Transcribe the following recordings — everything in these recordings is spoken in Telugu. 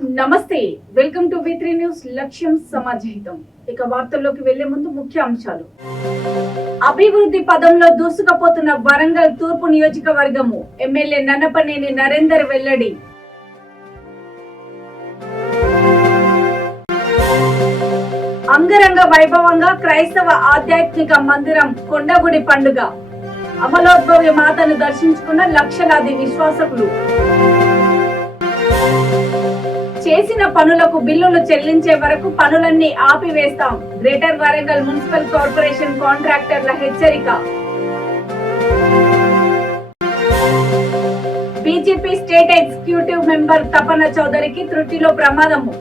నమస్తే, వెల్కమ్ టు వి3 న్యూస్. లక్ష్యం సమాజహితం. ఇక వార్తల్లోకి వెళ్లే ముందు ముఖ్య అంశాలు. అభివృద్ధి పదంలో దూసుకుపోతున్న వరంగల్ తూర్పు నియోజకవర్గము. ఎమ్మెల్యే నన్నపనేని నరేందర్ వెల్లడి. అంగరంగ వైభవంగా క్రైస్తవ ఆధ్యాత్మిక మందిరం కొండగుడి పండుగ. అమలోద్భవి మాతను దర్శించుకున్న లక్షలాది విశ్వాసకులు. చేసిన పనులకు బిల్లులు చెల్లించే వరకు పనులన్నీ ఆపివేస్తాం. గ్రేటర్ వరంగల్ మున్సిపల్ కార్పొరేషన్ కాంట్రాక్టర్ల హెచ్చరిక. బీజేపీ స్టేట్ ఎగ్జిక్యూటివ్ మెంబర్ తపన చౌదరికి త్రుటిలో ప్రమాదము.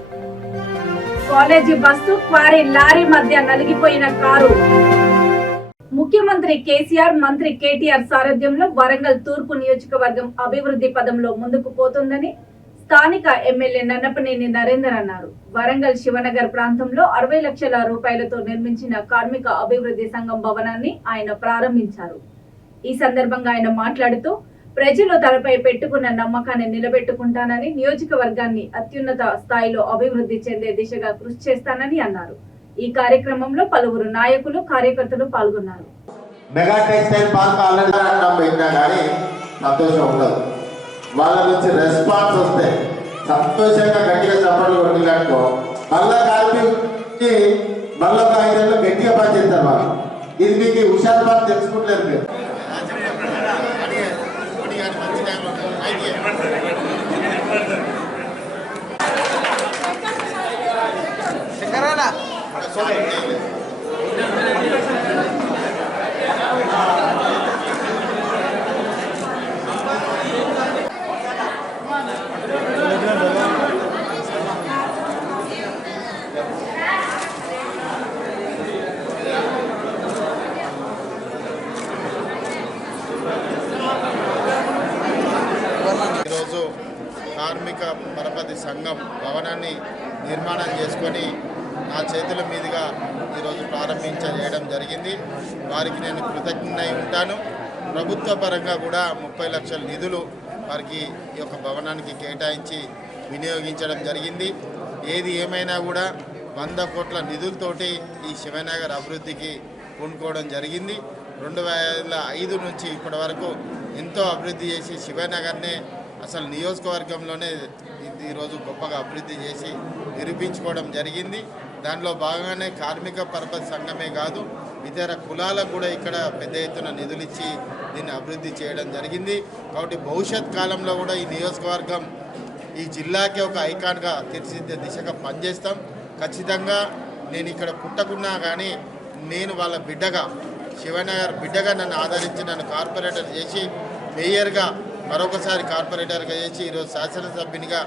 కాలేజీ బస్సు క్వారీ లారీ మధ్య నలిగిపోయిన కారు. ముఖ్యమంత్రి కేసీఆర్, మంత్రి కేటీఆర్ సారథ్యంలో వరంగల్ తూర్పు నియోజకవర్గం అభివృద్ధి పదంలో ముందుకు పోతుందని స్థానిక ఎమ్మెల్యే నన్నపనేని నరేందర్ అన్నారు. వరంగల్ శివనగర్ ప్రాంతంలో 60 లక్షల రూపాయలతో నిర్మించిన కార్మిక అభివృద్ధి సంఘం భవనాన్ని ఆయన ప్రారంభించారు. ఈ సందర్భంగా ఆయన మాట్లాడుతూ, ప్రజలు తనపై పెట్టుకున్న నమ్మకాన్ని నిలబెట్టుకుంటానని, నియోజకవర్గాన్ని అత్యున్నత స్థాయిలో అభివృద్ధి చెందే దిశగా కృషి చేస్తానని అన్నారు. ఈ కార్యక్రమంలో పలువురు నాయకులు, కార్యకర్తలు పాల్గొన్నారు. వాళ్ళ నుంచి రెస్పాన్స్ వస్తే సంతోషంగా గట్టిగా చప్పట్లు కొట్టినట్టుకో మళ్ళా కలిపి మళ్ళీ ఒక 5 ఏళ్ళు గట్టిగా పనిచేస్తారు వాళ్ళు. ఇది మీకు హుషారు పని తెలుసుకుంటలేదు మీరు. ఈరోజు కార్మిక పరపతి సంఘం భవనాన్ని నిర్మాణం చేసుకొని నా చేతుల మీదుగా ఈరోజు ప్రారంభించడం జరిగింది. వారికి నేను కృతజ్ఞుడై ఉంటాను. ప్రభుత్వ పరంగా కూడా 30 లక్షల నిధులు వారికి ఈ యొక్క భవనానికి కేటాయించి వినియోగించడం జరిగింది. ఏది ఏమైనా కూడా 100 కోట్ల నిధులతోటి ఈ శివనగర్ అభివృద్ధికి పూనుకోవడం జరిగింది. 2005 నుంచి ఇప్పటి వరకు ఎంతో అభివృద్ధి చేసి శివనగర్నే అసలు నియోజకవర్గంలోనే ఈరోజు గొప్పగా అభివృద్ధి చేసి నిరూపించుకోవడం జరిగింది. దానిలో భాగంగానే కార్మిక పరపతి సంఘమే కాదు, ఇతర కులాలకు కూడా ఇక్కడ పెద్ద ఎత్తున నిధులు ఇచ్చి దీన్ని అభివృద్ధి చేయడం జరిగింది. కాబట్టి భవిష్యత్ కాలంలో కూడా ఈ నియోజకవర్గం ఈ జిల్లాకే ఒక ఐకాన్గా తీర్చిదిద్దే దిశగా పనిచేస్తాం. ఖచ్చితంగా నేను ఇక్కడ పుట్టకున్నా కానీ నేను వాళ్ళ బిడ్డగా, శివనగర్ బిడ్డగా నన్ను ఆదరించి నన్ను కార్పొరేటర్ చేసి, మేయర్గా మరొకసారి కార్పొరేటర్గా చేసి, ఈరోజు శాసనసభ్యునిగా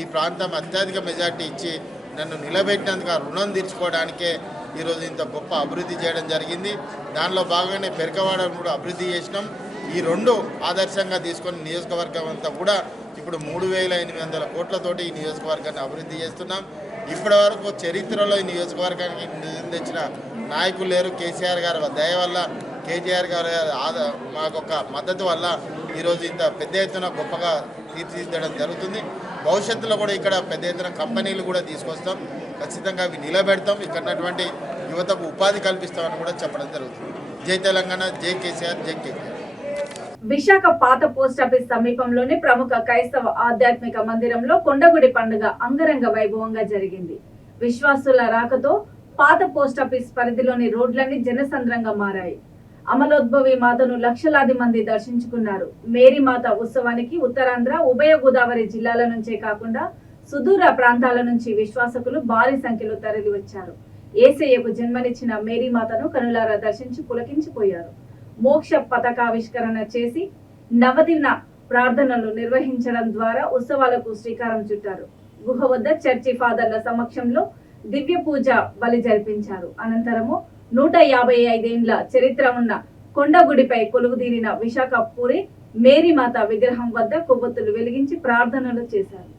ఈ ప్రాంతం అత్యధిక మెజార్టీ ఇచ్చి నన్ను నిలబెట్టినందుకు రుణం తీర్చుకోవడానికే ఈరోజు ఇంత గొప్ప అభివృద్ధి చేయడం జరిగింది. దానిలో భాగంగానే పెరకవాడను కూడా అభివృద్ధి చేసినాం. ఈ 2 ఆదర్శంగా తీసుకొని నియోజకవర్గం అంతా కూడా ఇప్పుడు 3,800 కోట్లతోటి ఈ నియోజకవర్గాన్ని అభివృద్ధి చేస్తున్నాం. ఇప్పటి వరకు చరిత్రలో ఈ నియోజకవర్గానికి నిధులు తెచ్చిన నాయకులు లేరు. కేసీఆర్ గారి దయ వల్ల, కేటీఆర్ గారి మాకొక మద్దతు వల్ల ఈరోజు ఇంత పెద్ద ఎత్తున గొప్పగా తీర్చిదిద్దడం జరుగుతుంది. భవిష్యత్తులో కూడా ఇక్కడ పెద్ద ఎత్తున కంపెనీలు కూడా తీసుకొస్తాం. ఖచ్చితంగా అవి నిలబెడతాం. ఇక్కడ ఉన్నటువంటి యువతకు ఉపాధి కల్పిస్తామని కూడా చెప్పడం జరుగుతుంది. జై తెలంగాణ, జై కేసీఆర్, జై కేటీఆర్. విశాఖ పాత పోస్టాఫీస్ సమీపంలోని ప్రముఖ క్రైస్తవ ఆధ్యాత్మిక మందిరంలో కొండగుడి పండుగ అంగరంగ వైభవంగా జరిగింది. విశ్వాసుల రాకతో పాత పోస్టాఫీస్ పరిధిలోని రోడ్లన్నీ జనసంద్రంగా మారాయి. అమలోద్భవి మాతను లక్షలాది మంది దర్శించుకున్నారు. మేరీ మాత ఉత్సవానికి ఉత్తరాంధ్ర, ఉభయ గోదావరి జిల్లాల నుంచే కాకుండా సుదూర ప్రాంతాల నుంచి విశ్వాసకులు భారీ సంఖ్యలో తరలి వచ్చారు. యేసయ్యకు జన్మనిచ్చిన మేరీ మాతను కనులారా దర్శించి పులకించిపోయారు. మోక్ష పతాకావిష్కరణ చేసి నవదిన ప్రార్థనలు నిర్వహించడం ద్వారా ఉత్సవాలకు శ్రీకారం చుట్టారు. గుహ వద్ద చర్చి ఫాదర్ల సమక్షంలో దివ్య పూజ బలి జరిపించారు. అనంతరము 155 ఏండ్ల చరిత్ర ఉన్న కొండగుడిపై కొలువుదీరిన విశాఖ పూరి మేరీమాత విగ్రహం వద్ద కొవ్వొత్తులు వెలిగించి ప్రార్థనలు చేశారు.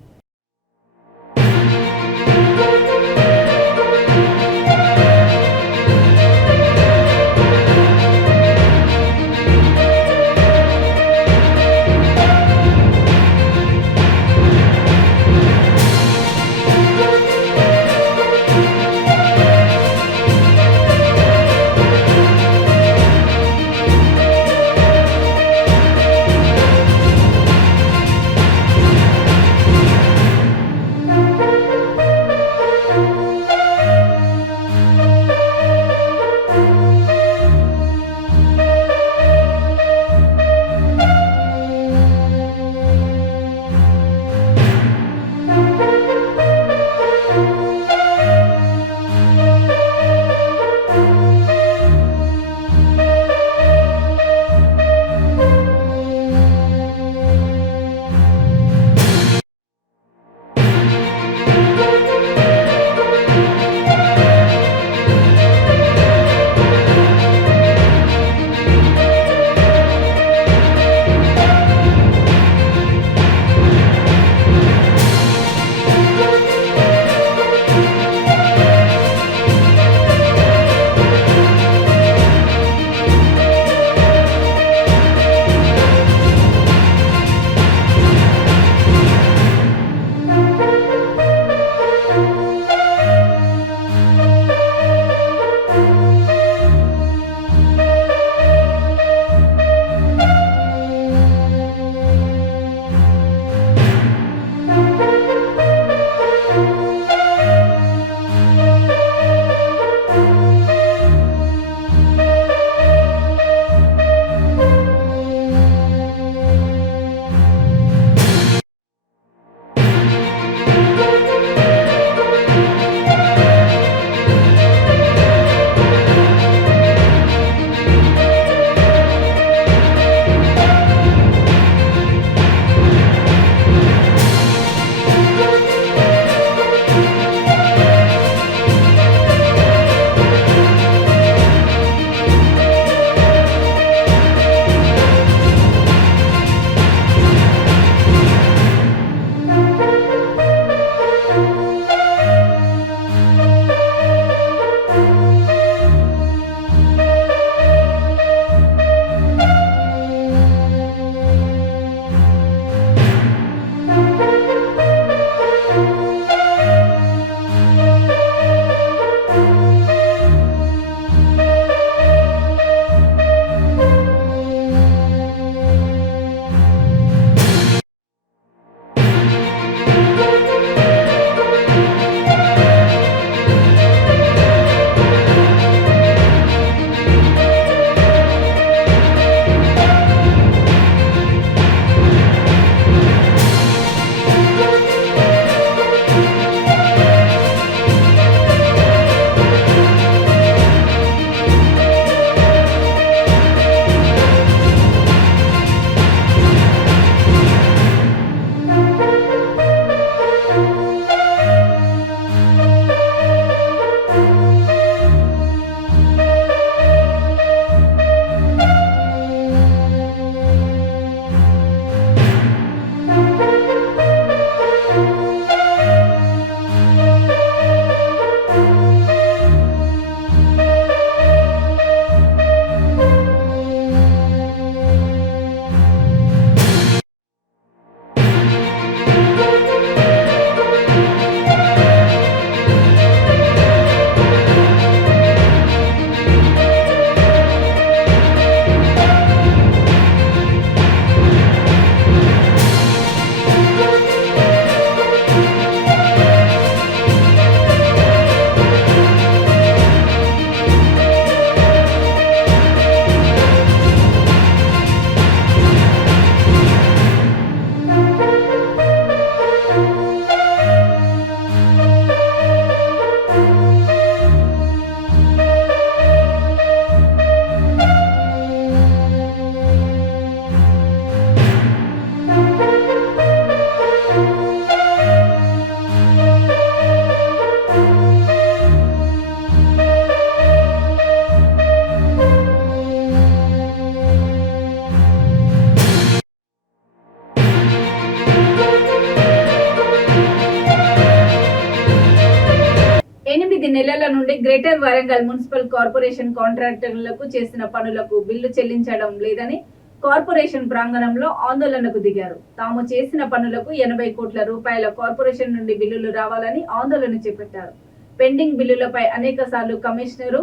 నెలల నుండి గ్రేటర్ వరంగల్ మున్సిపల్ కార్పొరేషన్ కాంట్రాక్టర్లకు చేసిన పనులకు బిల్లు చెల్లించడం లేదని కార్పొరేషన్ ప్రాంగణంలో ఆందోళనకు దిగారు. తాము చేసిన పనులకు 80 కోట్ల రూపాయల కార్పొరేషన్ నుండి బిల్లులు రావాలని ఆందోళన చేపట్టారు. పెండింగ్ బిల్లులపై అనేక సార్లు కమిషనరు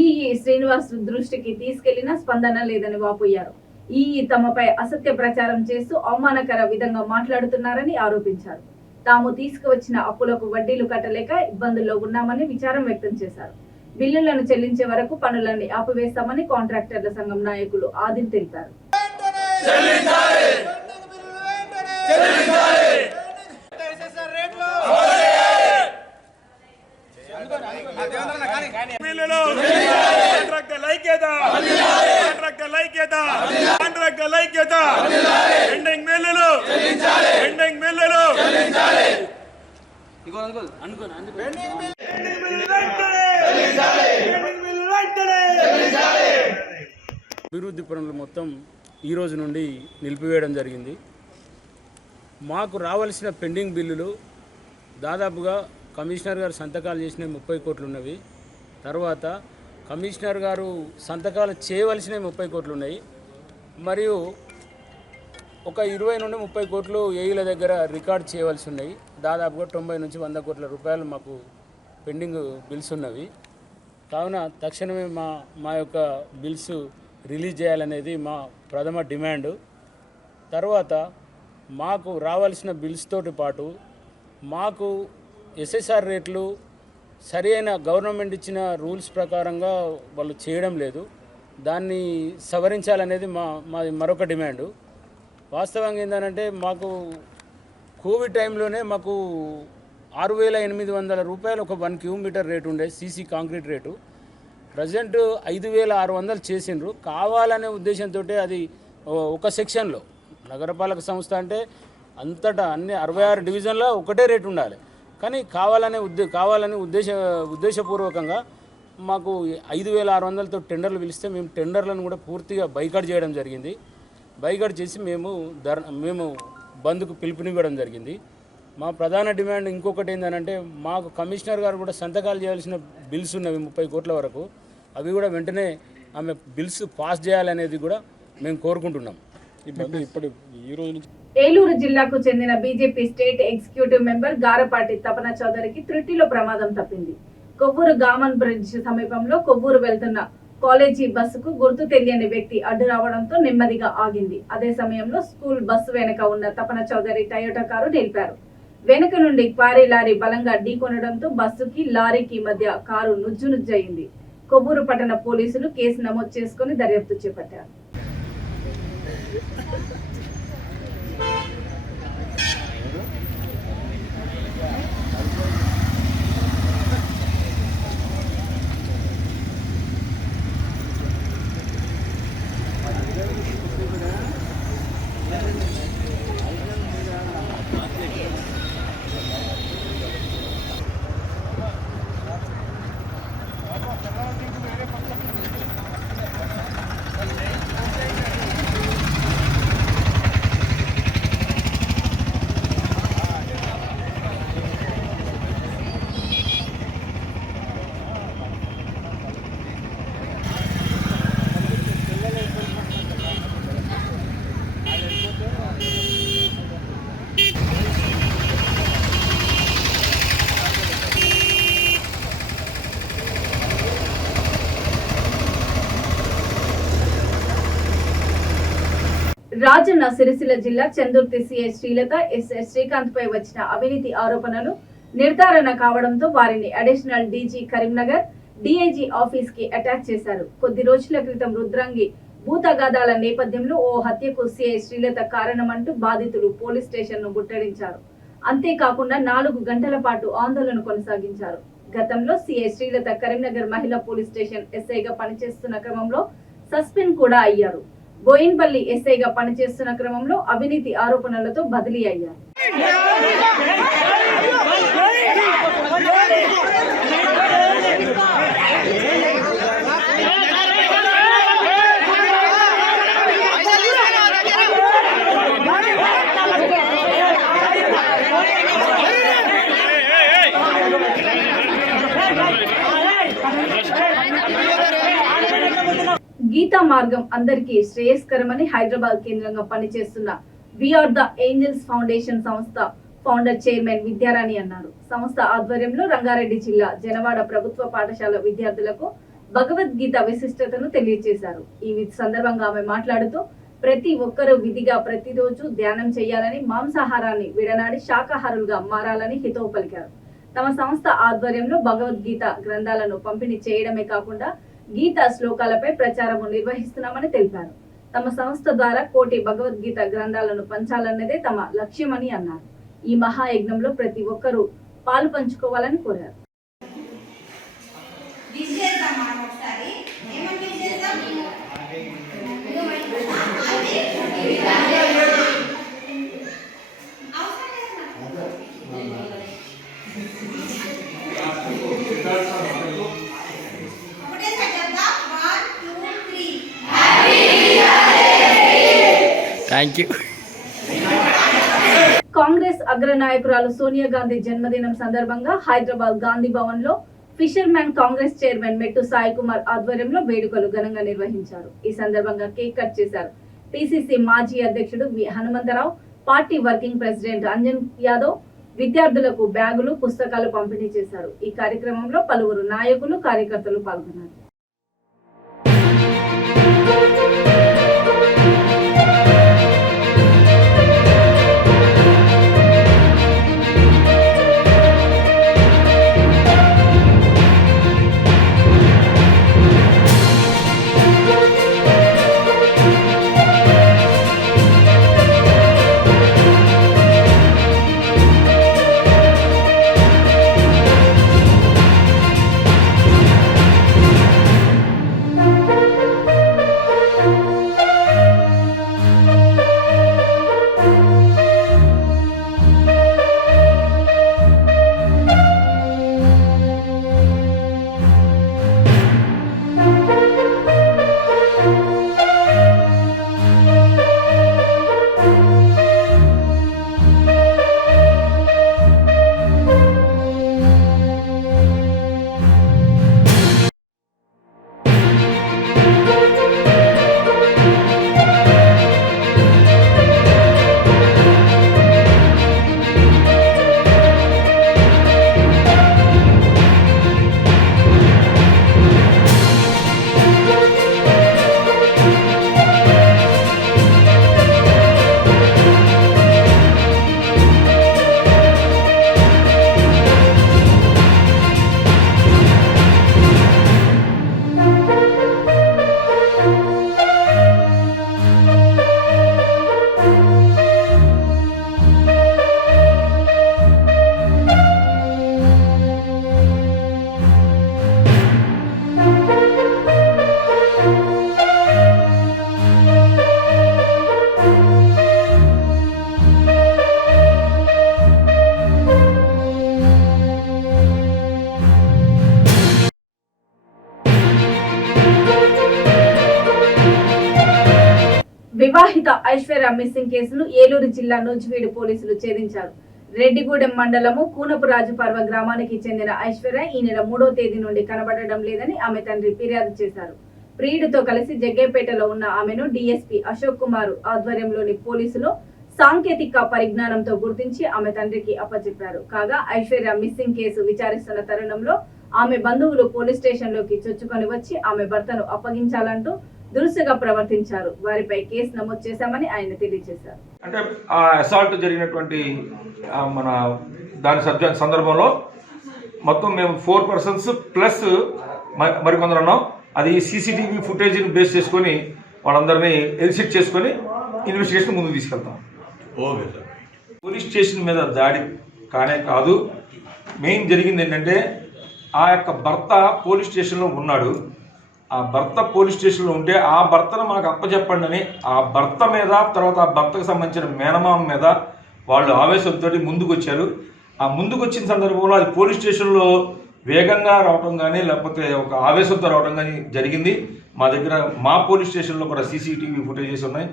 ఈఈ శ్రీనివాస్ దృష్టికి తీసుకెళ్లినా స్పందన లేదని వాపోయారు. ఈఈ తమపై అసత్య ప్రచారం చేస్తూ అవమానకర విధంగా మాట్లాడుతున్నారని ఆరోపించారు. తాము తీసుకువచ్చిన అప్పులకు వడ్డీలు కట్టలేక ఇబ్బందుల్లో ఉన్నామని విచారం వ్యక్తం చేశారు. బిల్లులను చెల్లించే వరకు పనులన్నీ ఆపివేస్తామని కాంట్రాక్టర్ల సంఘం నాయకులు ఆదిల్ తెలిపారు. అభివృద్ధి పనులు మొత్తం ఈ రోజు నుండి నిలిపివేయడం జరిగింది. మాకు రావాల్సిన పెండింగ్ బిల్లులు దాదాపుగా కమిషనర్ గారు సంతకాలు చేసిన 30 కోట్లు ఉన్నవి. తర్వాత కమిషనర్ గారు సంతకాలు చేయవలసిన 30 కోట్లు ఉన్నాయి. మరియు ఒక 20 నుండి 30 కోట్లు ఏఈల దగ్గర రికార్డ్ చేయవలసి ఉన్నాయి. దాదాపుగా 90 నుంచి 100 కోట్ల రూపాయలు మాకు పెండింగ్ బిల్స్ ఉన్నవి. కావున తక్షణమే మా యొక్క బిల్స్ రిలీజ్ చేయాలనేది మా ప్రథమ డిమాండ్. తర్వాత మాకు రావాల్సిన బిల్స్ తోటి పాటు మాకు ఎస్ఎస్ఆర్ రేట్లు సరి అయిన గవర్నమెంట్ ఇచ్చిన రూల్స్ ప్రకారంగా వాళ్ళు చేయడం లేదు. దాన్ని సవరించాలనేది మాది మరొక డిమాండు. వాస్తవంగా ఏంటంటే మాకు కోవిడ్ టైంలోనే మాకు 6,800 రూపాయలు ఒక 1 క్యూబీమీటర్ రేటు ఉండే సీసీ కాంక్రీట్ రేటు. ప్రజెంట్ 5,600 చేసిండ్రు. కావాలనే ఉద్దేశంతో అది ఒక సెక్షన్లో నగరపాలక సంస్థ అంటే అంతటా అన్ని 66 డివిజన్లో ఒకటే రేటు ఉండాలి. కానీ కావాలని ఉద్దేశపూర్వకంగా మాకు 5,600తో టెండర్లు పిలిస్తే మేము టెండర్లను కూడా పూర్తిగా బైకాట్ చేయడం జరిగింది. బైకాట్ చేసి మేము బంద్కు పిలుపునివ్వడం జరిగింది. మా ప్రధాన డిమాండ్ ఇంకొకటి ఏంటంటే మాకు కమిషనర్ గారు కూడా సంతకాలు చేయాల్సిన బిల్స్ ఉన్నవి 30 కోట్ల వరకు. అవి కూడా వెంటనే ఆమె బిల్స్ పాస్ చేయాలనేది కూడా మేము కోరుకుంటున్నాం. ఈ రోజు ఏలూరు జిల్లాకు చెందిన BJP state executive member Garapati తపన చౌదరికి త్రుటిలో ప్రమాదం తప్పింది. కొవ్వూరు గామన్ బ్రిడ్జ్ సమీపంలో కొవ్వూరు వెళ్తున్న కాలేజీ బస్సుకు గుర్తు తెలియని వ్యక్తి అడ్డు రావడంతో నెమ్మదిగా ఆగింది. అదే సమయంలో స్కూల్ బస్సు వెనుక ఉన్న తపన చౌదరి టయోటా కారు నిలిపారు. వెనుక నుండి క్వారీ లారీ బలంగా ఢీకొనడంతో బస్సుకి లారీకి మధ్య కారు నుజ్జునుజ్జయింది. కొవ్వూరు పట్టణ పోలీసులు కేసు నమోదు చేసుకుని దర్యాప్తు చేపట్టారు. రాజన్న సిరిసిల్ల జిల్లా చందుర్తి సిఐ శ్రీలత ఎస్ఐ శ్రీకాంత్ పై వచ్చిన అవినీతి ఆరోపణలు నిర్ధారణ కావడంతో వారిని additional DG Karimnagar DIG office కి అటాచ్ చేశారు. కొద్ది రోజుల క్రితం రుద్రంగి భూతగాదాల నేపథ్యంలో ఓ హత్యకు సిఐ శ్రీలత కారణమంటూ బాధితులు పోలీస్ స్టేషన్ ను ముట్టడించారు. అంతేకాకుండా 4 గంటల పాటు ఆందోళన కొనసాగించారు. గతంలో సిఐ శ్రీలత కరీంనగర్ మహిళా పోలీస్ స్టేషన్ ఎస్ఐగా పనిచేస్తున్న క్రమంలో సస్పెండ్ కూడా అయ్యారు. బోయిన్పల్లి ఎస్ఐగా పనిచేస్తున్న క్రమంలో అవినీతి ఆరోపణలతో బదిలీ అయ్యారు. గీతా మార్గం అందరికీ శ్రేయస్కరమని హైదరాబాద్ కేంద్రంగా పనిచేస్తున్న వీఆర్ ద ఏంజల్స్ ఫౌండేషన్ సంస్థ ఫౌండర్ చైర్మన్ విద్యారాణి అన్నారు. సంస్థ ఆధ్వర్యంలో రంగారెడ్డి జిల్లా జనవాడ ప్రభుత్వ పాఠశాల విద్యార్థులకు భగవద్గీత విశిష్టతను తెలియజేశారు. ఈ సందర్భంగా ఆమె మాట్లాడుతూ ప్రతి ఒక్కరూ విధిగా ప్రతిరోజు ధ్యానం చేయాలని, మాంసాహారాన్ని విడనాడి శాకాహారులుగా మారాలని హితవు పలికారు. తమ సంస్థ ఆధ్వర్యంలో భగవద్గీత గ్రంథాలను పంపిణీ చేయడమే కాకుండా గీతా శ్లోకాలపై ప్రచారము నిర్వహిస్తున్నామని తెలిపారు. తమ సంస్థ ద్వారా 1 కోటి భగవద్గీత గ్రంథాలను పంచాలన్నదే తమ లక్ష్యమని అన్నారు. ఈ మహాయజ్ఞంలో ప్రతి ఒక్కరూ పాలు పంచుకోవాలని కోరారు. Thank you. కాంగ్రెస్ అగ్రనాయకురాలు సోనియా గాంధీ జన్మదినం సందర్భంగా హైదరాబాద్ గాంధీ భవన్ లో ఫిషర్మెన్ కాంగ్రెస్ చైర్మన్ మెట్టు సాయి కుమార్ ఆధ్వర్యంలో వేడుకలు ఘనంగా నిర్వహించారు. ఈ సందర్భంగా కేక్ కట్ చేశారు. పిసిసి మాజీ అధ్యక్షుడు V Hanumantharao, party working president Anjan Yadav విద్యార్థులకు బ్యాగులు, పుస్తకాలు పంపిణీ చేశారు. ఈ కార్యక్రమంలో పలువురు నాయకులు, కార్యకర్తలు పాల్గొన్నారు. వివాహిత ఐశ్వర్య మిస్సింగ్ కేసును ఏలూరు జిల్లా నూజివీడు పోలీసులు ఛేదించారు. రెడ్డిగూడెం మండలము కూనపురాజుపర్వ గ్రామానికి చెందిన ఐశ్వర్య ఈ నెల 3వ తేదీ నుండి కనబడడం లేదని ఆమె తండ్రి ఫిర్యాదు చేశారు. ప్రియుడితో కలిసి జగ్గేపేటలో ఉన్న ఆమెను డీఎస్పీ అశోక్ కుమార్ ఆధ్వర్యంలోని పోలీసులు సాంకేతిక పరిజ్ఞానంతో గుర్తించి ఆమె తండ్రికి అప్పచెప్పారు. కాగా ఐశ్వర్య మిస్సింగ్ కేసు విచారిస్తున్న తరుణంలో ఆమె బంధువులు పోలీస్ స్టేషన్ లోకి చొచ్చుకొని వచ్చి ఆమె భర్తను అప్పగించాలంటూ దురుసుగా ప్రవర్తించారు. వారిపై కేసు నమోదు చేశామని ఆయన తెలియజేశారు. అంటే ఆ అసాల్ట్ జరిగినటువంటి మన దాని సందర్భంలో మొత్తం మేము 4 persons ప్లస్ మరికొందరు ఉన్నాం. అది సీసీటీవీ ఫుటేజ్ని బేస్ చేసుకొని వాళ్ళందరినీ ఎలిసిట్ చేసుకొని ఇన్వెస్టిగేషన్ ముందుకు తీసుకెళ్తాం. Okay sir. పోలీస్ స్టేషన్ మీద దాడి కానే కాదు. మెయిన్ జరిగింది ఏంటంటే ఆ యొక్క భర్త పోలీస్ స్టేషన్లో ఉన్నాడు. ఆ భర్త పోలీస్ స్టేషన్లో ఉంటే ఆ భర్తను మాకు అప్పచెప్పండి అని ఆ భర్త మీద, తర్వాత ఆ భర్తకు సంబంధించిన మేనమామ మీద వాళ్ళు ఆవేశంతో ముందుకు వచ్చారు. ఆ ముందుకు వచ్చిన సందర్భంలో అది పోలీస్ స్టేషన్లో వేగంగా రావటం కానీ లేకపోతే ఒక ఆవేశంతో రావటం కానీ జరిగింది. మా దగ్గర మా పోలీస్ స్టేషన్లో కూడా సీసీటీవీ ఫుటేజెస్ ఉన్నాయి.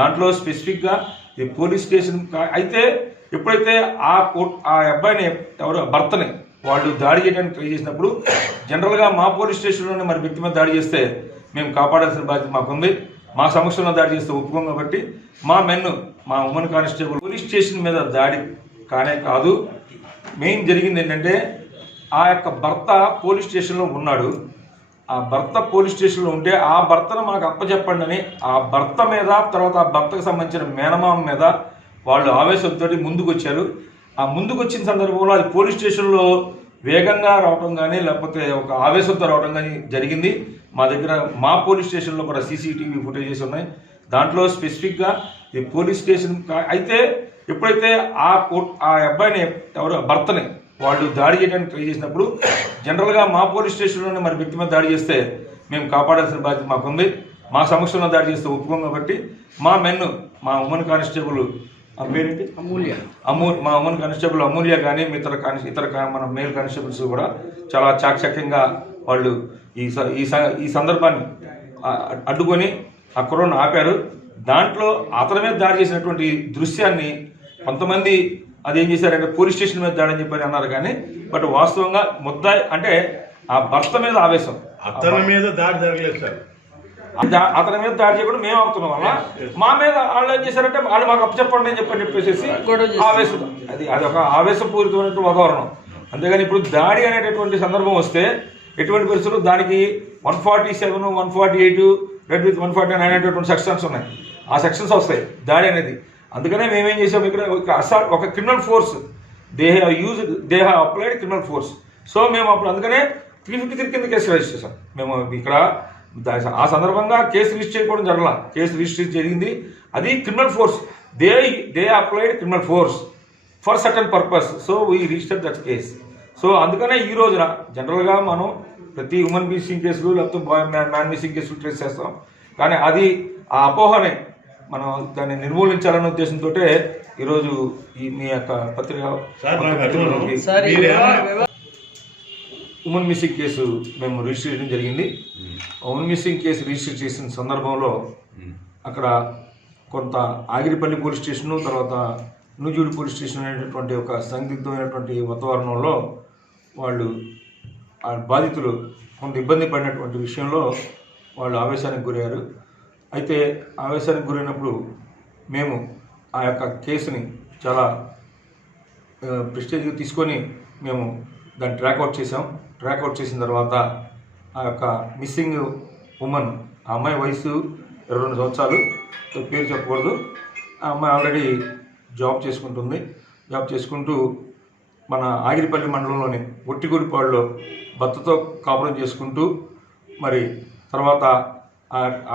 దాంట్లో స్పెసిఫిక్గా ఈ పోలీస్ స్టేషన్ అయితే ఎప్పుడైతే ఆ అబ్బాయిని ఎవరు భర్తని వాళ్ళు దాడి చేయడానికి ట్రై చేసినప్పుడు జనరల్గా మా పోలీస్ స్టేషన్లోనే మరి వ్యక్తి మీద దాడి చేస్తే మేము కాపాడాల్సిన బాధ్యత మాకుంది. మా సమక్షంలో దాడి చేస్తే ఒప్పుకోం కాబట్టి మా ఉమెన్ కానిస్టేబుల్ పోలీస్ స్టేషన్ మీద దాడి కానే కాదు. మెయిన్ జరిగింది ఏంటంటే ఆ యొక్క భర్త పోలీస్ స్టేషన్లో ఉన్నాడు. ఆ భర్త పోలీస్ స్టేషన్లో ఉంటే ఆ భర్తను మాకు అప్పచెప్పండి అని ఆ భర్త మీద, తర్వాత ఆ భర్తకు సంబంధించిన మేనమామ మీద వాళ్ళు ఆవేశంతో ముందుకు వచ్చారు. ఆ ముందుకు వచ్చిన సందర్భంలో అది పోలీస్ స్టేషన్లో వేగంగా రావడం కానీ లేకపోతే ఒక ఆవేశంతో రావడం కానీ జరిగింది. మా దగ్గర మా పోలీస్ స్టేషన్లో కూడా సీసీటీవీ ఫుటేజెస్ ఉన్నాయి. దాంట్లో స్పెసిఫిక్గా ఈ పోలీస్ స్టేషన్ అయితే ఎప్పుడైతే ఆ అబ్బాయిని భర్తని వాళ్ళు దాడి చేయడానికి ట్రై చేసినప్పుడు జనరల్గా మా పోలీస్ స్టేషన్లోనే మరి వ్యక్తి మీద దాడి చేస్తే మేము కాపాడాల్సిన బాధ్యత మాకుంది. మా సమక్షంలో దాడి చేస్తే ఒప్పుకోం కాబట్టి మా ఉమెన్ కానిస్టేబుల్ పేరేంటి మా ఉమెన్ కానిస్టేబుల్ అమూల్య కానీ ఇతర మన మేల్ కానిస్టేబుల్స్ కూడా చాలా చాకచక్యంగా వాళ్ళు ఈ సందర్భాన్ని అడ్డుకొని ఆ కుర్రను ఆపారు. దాంట్లో అతని మీద దాడి చేసినటువంటి దృశ్యాన్ని కొంతమంది అదేం చేశారంటే పోలీస్ స్టేషన్ మీద దాడి అని చెప్పని అన్నారు. కానీ బట్ వాస్తవంగా ముద్దాయి అంటే ఆ భర్త మీద ఆవేశం, అతని మీద దాడి జరగలేదు సార్. అతని మీద దాడి చేయకుండా మేము ఆపుతున్నాం వల్ల మా మీద వాళ్ళు ఏం చేశారంటే వాళ్ళు మాకు అప్పచెప్పండి అని చెప్పేసి ఆవేశం, అది ఒక ఆవేశపూరితమైనటువంటి వాతావరణం. అంతేగాని ఇప్పుడు దాడి అనేటటువంటి సందర్భం వస్తే ఎటువంటి పరిస్థితులు దానికి 147, 148, రెడ్ విత్ 149 అనేటటువంటి సెక్షన్స్ ఉన్నాయి. ఆ సెక్షన్స్ వస్తాయి దాడి అనేది. అందుకనే మేమేం చేసాం, ఇక్కడ ఒక criminal force they have applied criminal force. So మేము అప్పుడు అందుకనే 353 కింద కేసు రిజిస్టర్ చేసాం. మేము ఇక్కడ ఆ సందర్భంగా కేసు రిజిస్టర్ చేయకపోవడం జరగల, కేసు రిజిస్టర్ జరిగింది. అది criminal force, they applied criminal force for certain purpose. So we register that case. So అందుకనే ఈ రోజున జనరల్గా మనం ప్రతి ఉమెన్ మిస్సింగ్ కేసులు లేకపోతే మ్యాన్ మిస్సింగ్ కేసులు ట్రేస్ చేస్తాం. కానీ అది ఆ అపోహనే మనం దాన్ని నిర్మూలించాలనే ఉద్దేశంతో ఈరోజు మీ యొక్క పత్రిక ఉమెన్ మిస్సింగ్ కేసు మేము రిజిస్టర్ చేయడం జరిగింది. ఉమెన్ మిస్సింగ్ కేసు రిజిస్టర్ చేసిన సందర్భంలో అక్కడ కొంత ఆగిరిపల్లి పోలీస్ స్టేషను, తర్వాత నూజివీడు పోలీస్ స్టేషన్ అనేటటువంటి ఒక సందిగ్ధమైనటువంటి వాతావరణంలో వాళ్ళు ఆ బాధితులు కొంత ఇబ్బంది పడినటువంటి విషయంలో వాళ్ళు ఆవేశానికి గురయ్యారు. అయితే ఆవేశానికి గురైనప్పుడు మేము ఆ యొక్క కేసుని చాలా ప్రెస్టేజ్గా తీసుకొని మేము దాన్ని ట్రాక్అవుట్ చేసాం. ట్రాక్అవుట్ చేసిన తర్వాత ఆ యొక్క మిస్సింగ్ ఉమెన్, ఆ అమ్మాయి వయసు 22 సంవత్సరాలు, పేరు చెప్పకూడదు. ఆ అమ్మాయి ఆల్రెడీ జాబ్ చేసుకుంటుంది. జాబ్ చేసుకుంటూ మన ఆగిరిపల్లి మండలంలోని ఒట్టిగూడిపాడులో భర్తతో కాపురం చేసుకుంటూ మరి తర్వాత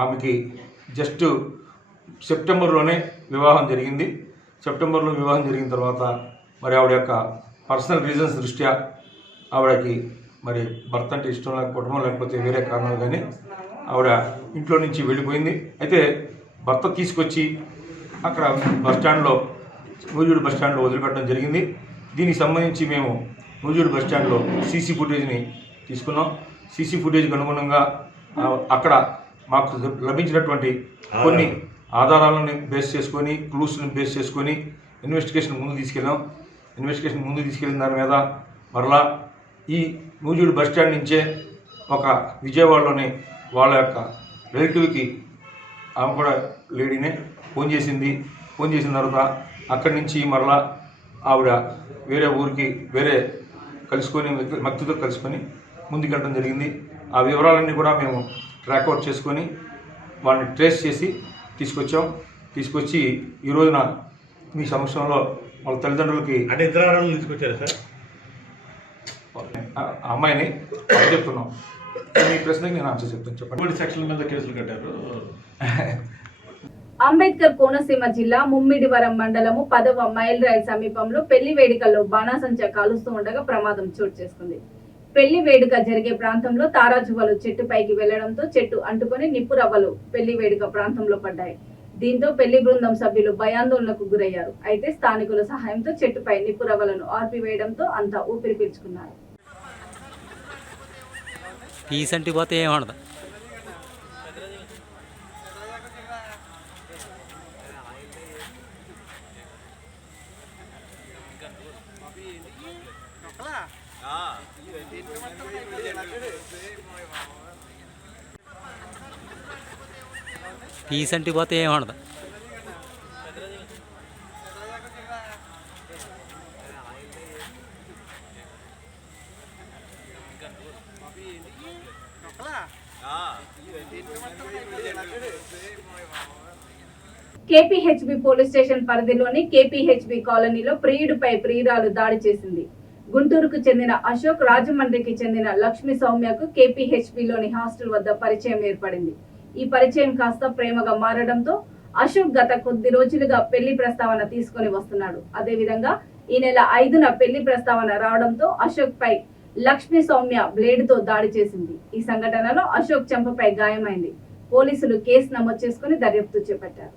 ఆమెకి జస్ట్ సెప్టెంబర్లోనే వివాహం జరిగింది. సెప్టెంబర్లో వివాహం జరిగిన తర్వాత మరి ఆవిడ యొక్క పర్సనల్ రీజన్స్ దృష్ట్యా ఆవిడకి మరి భర్త అంటే ఇష్టం లేకపోవడమో లేకపోతే వేరే కారణాలు కానీ ఆవిడ ఇంట్లో నుంచి వెళ్ళిపోయింది. అయితే భర్త తీసుకొచ్చి అక్కడ బస్టాండ్లో నూజివీడు బస్టాండ్లో వదిలిపెట్టడం జరిగింది. దీనికి సంబంధించి మేము నూజివీడు బస్టాండ్లో సీసీ ఫుటేజ్ని తీసుకున్నాం. సీసీ ఫుటేజ్కి అనుగుణంగా అక్కడ మాకు లభించినటువంటి కొన్ని ఆధారాలను బేస్ చేసుకొని, క్లూస్ని బేస్ చేసుకొని ఇన్వెస్టిగేషన్ ముందు తీసుకెళ్ళాం. ఇన్వెస్టిగేషన్ ముందు తీసుకెళ్ళిన దాని మీద మరలా ఈ నూజివీడు బస్టాండ్ నుంచే ఒక విజయవాడలోని వాళ్ళ యొక్క రిలేటివ్కి, ఆమె కూడా లేడీనే, ఫోన్ చేసింది. ఫోన్ చేసిన తర్వాత అక్కడి నుంచి మరలా ఆవిడ వేరే ఊరికి కలుసుకొని వ్యక్తితో కలుసుకొని ముందుకెళ్ళడం జరిగింది. ఆ వివరాలన్నీ కూడా మేము ట్రాక్అవుట్ చేసుకొని వాళ్ళని ట్రేస్ చేసి తీసుకొచ్చి ఈ రోజున మీ సమక్షంలో వాళ్ళ తల్లిదండ్రులకి అంటే ఇతర ఆడవాళ్ళు తీసుకొచ్చారు సార్. ఆ అమ్మాయిని చెప్తున్నాం. మీ ప్రశ్నకి నేను ఆన్సర్ చెప్తాను. చెప్పండి. సెక్షన్ల మీద కేసులు కట్టారు. అంబేద్కర్ కోనసీమ జిల్లా ముమ్మిడివరం మండలము 10వ మైల్ రైల్ సమీపంలో పెళ్లి వేడుకల్లో బాణాసంచా కాలుస్తూ ఉండగా ప్రమాదం చోటు చేసుకుంది. పెళ్లి వేడుక జరిగే ప్రాంతంలో తారాజువ్వలు చెట్టుపైకి వెళ్లడంతో చెట్టు అంటుకొని నిప్పురవ్వలు పెళ్లి వేడుక ప్రాంతంలో పడ్డాయి. దీంతో పెళ్లి బృందం సభ్యులు భయాందోళనకు గురయ్యారు. అయితే స్థానికుల సహాయంతో చెట్టుపై నిప్పురవ్వలను ఆర్పివేయడంతో అంతా ఊపిరి పీల్చుకున్నారు. పీసంటి పోతే ఏమడదు. పీస్ అంటే పోతే ఏం ఉండదు. కేపీహెచ్బీ పోలీస్ స్టేషన్ పరిధిలోని కేపీహెచ్బీ కాలనీలో ప్రియుడిపై ప్రియురాలు దాడి చేసింది. గుంటూరుకు చెందిన అశోక్, రాజమండ్రికి చెందిన లక్ష్మీ సౌమ్యకు కేపీహెచ్బీలోని హాస్టల్ వద్ద పరిచయం ఏర్పడింది. ఈ పరిచయం కాస్త ప్రేమగా మారడంతో అశోక్ గత కొద్ది రోజులుగా పెళ్లి ప్రస్తావన తీసుకుని వస్తున్నాడు. అదేవిధంగా ఈ నెల 5న పెళ్లి ప్రస్తావన రావడంతో అశోక్ పై లక్ష్మీ సౌమ్య బ్లేడుతో దాడి చేసింది. ఈ సంఘటనలో అశోక్ చెంపపై గాయమైంది. పోలీసులు కేసు నమోదు చేసుకుని దర్యాప్తు చేపట్టారు.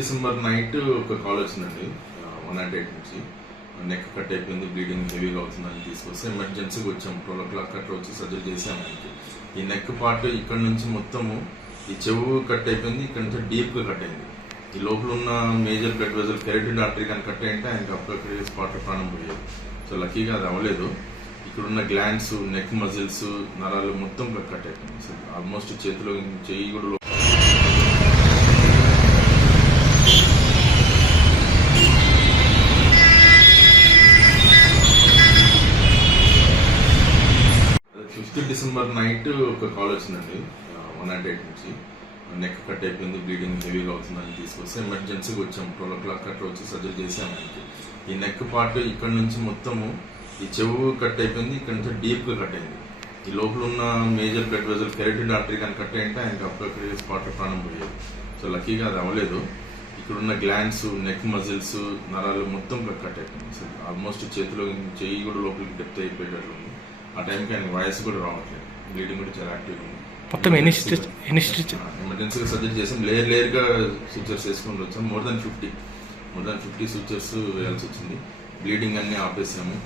డిసెంబర్ నైట్ ఒక కాల్ వచ్చిందండి 198 నుంచి. నెక్ కట్ అయిపోయింది, బ్లీడింగ్ హెవీగా అవుతుందని తీసుకొస్తే ఎమర్జెన్సీకి వచ్చాము. 12 o'clock అట్లా వచ్చి సర్జరీ చేసాము. ఆయనకి ఈ నెక్ పార్ట్ ఇక్కడ నుంచి మొత్తము ఈ చెవు కట్ అయిపోయింది, ఇక్కడ నుంచి డీప్గా కట్ అయింది. ఈ లోపల ఉన్న major blood vessel carotid artery కానీ కట్ అయింటే ఆయనకి అప్పుడు స్పాట్ ప్రాణం పోయేది. సో లక్కీగా అది అవ్వలేదు. ఇక్కడ ఉన్న గ్లాండ్స్, నెక్ మజిల్స్, నరాలు మొత్తం కట్ అయిపోయింది. సో ఆల్మోస్ట్ చేతిలో చెయ్యి కూడా డిసెంబర్ నైట్ ఒక కాల్ వచ్చిందండి 198 నుంచి. నెక్ కట్ అయిపోయింది, బ్లీడింగ్ హెవీగా అవుతుందని తీసుకొస్తే ఎమర్జెన్సీకి వచ్చాము. 12 o'clock అట్లా వచ్చి సర్జరీ చేసాము. ఆయనకి ఈ నెక్ పార్ట్ ఇక్కడ నుంచి మొత్తము ఈ చెవు కట్ అయిపోయింది, ఇక్కడ నుంచి డీప్గా కట్ అయింది. ఈ లోపల ఉన్న major blood vessel carotid artery కానీ కట్ అయింటే ఆయనకి అప్పుడు స్పాట్ ప్రాణం పోయేది. సో లక్కీగా అది అవ్వలేదు. ఇక్కడ ఉన్న గ్లాండ్స్, నెక్ మజిల్స్, నరాలు మొత్తం కట్ అయిపోయింది. సో ఆల్మోస్ట్ చేతిలో చెయ్యి కూడా లోపలికి డెప్త్ అయిపోయేటట్లు ఉంది. ఆ టైంకి ఆయన వాయిస్ కూడా రావట్లేదు, బ్లీడింగ్ కూడా చాలా యాక్టివ్గా ఉంది. మొత్తం ఎమర్జెన్సీగా సర్జరీ చేసాం. లేయర్గా సూచర్స్ వేసుకుంటూ వచ్చాం. మోర్ దాన్ 50 సూచర్స్ వేయాల్సి వచ్చింది. బ్లీడింగ్ అన్ని ఆపేసాము.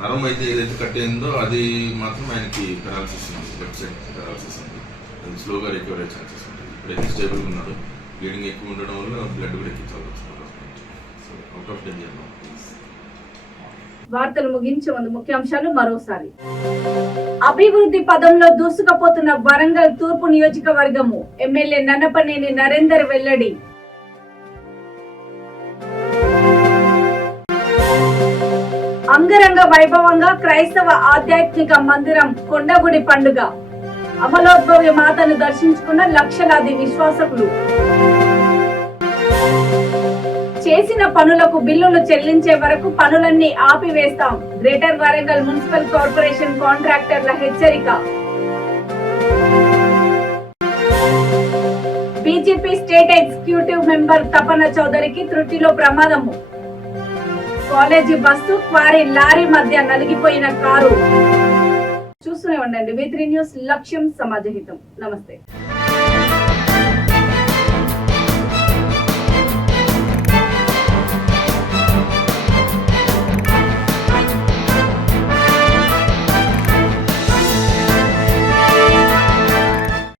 నరం అయితే ఏదైతే కట్ అయిందో అది మాత్రం ఆయనకి పెరాలసిస్ ఉంది, లెఫ్ట్ సైడ్ పెరాలసిస్ ఉంది. అది స్లోగా రికవర్ అయ్యే ఛాన్సెస్ ఉంటాయి. ఇప్పుడైతే స్టేబుల్గా ఉన్నాడు. బ్లీడింగ్ ఎక్కువ ఉండడం వల్ల బ్లడ్ కూడా ఎక్కించాల్సి వస్తుంది. So out of danger. వార్తలు ముగించే ముందు ముఖ్యాంశాలు మరోసారి. అభివృద్ధి పదంలో దూసుకుపోతున్న వరంగల్ తూర్పు నియోజకవర్గము. ఎమ్మెల్యే నన్నపనేని నరేందర్ వెల్లడి. అంగరంగ వైభవంగా క్రైస్తవ ఆధ్యాత్మిక మందిరం కొండగుడి పండుగ. అమలోద్భవి మాతను దర్శించుకున్న లక్షలాది విశ్వాసకులు. చేసిన పనులకు బిల్లులు చెల్లించే వరకు పనులన్నీ ఆపివేస్తాం. గ్రేటర్ వరంగల్ మున్సిపల్ కార్పొరేషన్ కాంట్రాక్టర్ల హెచ్చరిక. బీజేపీ స్టేట్ ఎగ్జిక్యూటివ్ మెంబర్ తపన చౌదరికి త్రుటిలో ప్రమాదము. కాలేజీ బస్సు, క్వారీ లారీ మధ్య నలిగిపోయిన కారు. చూస్తూనే ఉండండి V3 న్యూస్, లక్ష్యం సమాజహితం. నమస్తే.